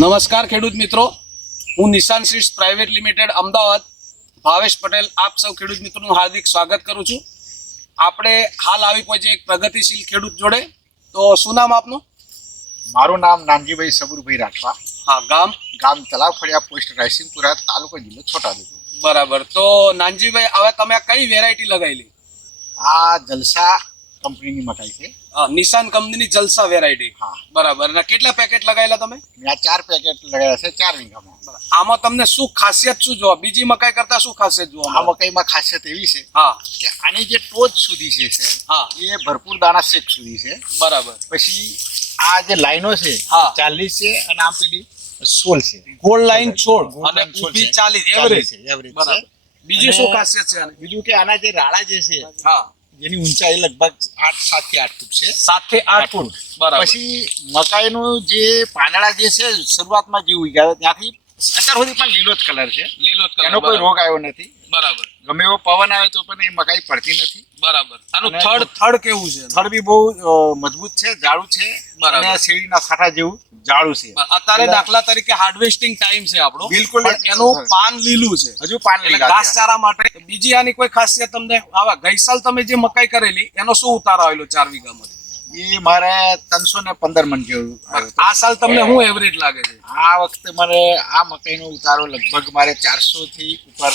નમસ્કાર ખેડૂત મિત્રો. હું Nishan seeds private limited Ahmedabad. Bhavesh Patel આપ સૌ ખેડૂત મિત્રોનું હાર્દિક સ્વાગત કરું છું. આપણે હાલ આવી પહોંચે એક પ્રગતિશીલ ખેડૂત જોડે તો શું નામ આપનું? મારું નામ નાનજીભાઈ સબુરભાઈ રાઠવા. હા ગામ? ગામ તલાવફળિયા પોસ્ટ રાયસિંગપુરા તાલુકો જિલ્લો છોટાઉદેપુર. બરાબર. તો નાનજીભાઈ હવે તમે કઈ વેરાયટી લગાવેલી આ જલસા કંપનીની મકાઈ છે. હા, નિશાન કંપનીની જલસા વેરાયટી હા. બરાબર. અને કેટલા પેકેટ લગાયેલા તમે? મેં આ ચાર પેકેટ લગાવ્યા છે ચાર વીઘામાં. આમાં તમને શું ખાસિયત શું જોવા? બીજી મકાઈ કરતા શું ખાસિયત જોવા આ મકાઈમાં ખાસિયત એવી છે હા. કે આની જે ટોચ સુધી છે હા. એ ભરપૂર દાણા શેક સુધી છે. બરાબર. પછી આ જે લાઈનો છે હા. ચાલીસ છે અને આ પેલી સોળ છે. ગોલ્ડ લાઈન છોડ. અને ઊભી ચાલીસ એવરેજ છે, average બરાબર. બીજી શું ખાસિયત છે બીજું કે આના જે રાળા જે છે હા. જેની ઊંચાઈ લગભગ આઠ સાતથી આઠ ફૂટ છે. સાતથી આઠ ફૂટ. બરાબર. પછી મકાઈનું જે પાંદડા જે છે શરૂઆતમાં જે ઉગ્યા ત્યાંથી અત્યાર સુધી પણ લીલો જ કલર છે. લીલો જ કલર એનો કોઈ રોગ આવ્યો નથી. બરાબર. ગમે એવો પવન આવે તો પણ એ મકાઈ પડતી નથી. બરાબર. આનું થડ થડ કેવું છે? થડ બી બહુ મજબૂત છે જાડું છે બરાબર. શેરડીના સાઠા જેવું જાડું છે. અત્યારે દાખલા તરીકે હાર્વેસ્ટિંગ ટાઈમ છે આપણો. બિલકુલ. એનું પાન લીલું છે. હજુ પાન ઘાસચારા માટે બીજી આની કોઈ ખાસિયત તમને? આવા ગઈ સાલ તમે જે મકાઈ કરેલી એનો શું ઉતાર આવેલો ચાર વીઘામાં? એ મારે ત્રણસો ને પંદર મણ જેવું આ સાલ તમને શું એવરેજ લાગે છે? આ વખતે મારે આ મકાઈનો ઉતારો લગભગ મારે ચારસો થી ઉપર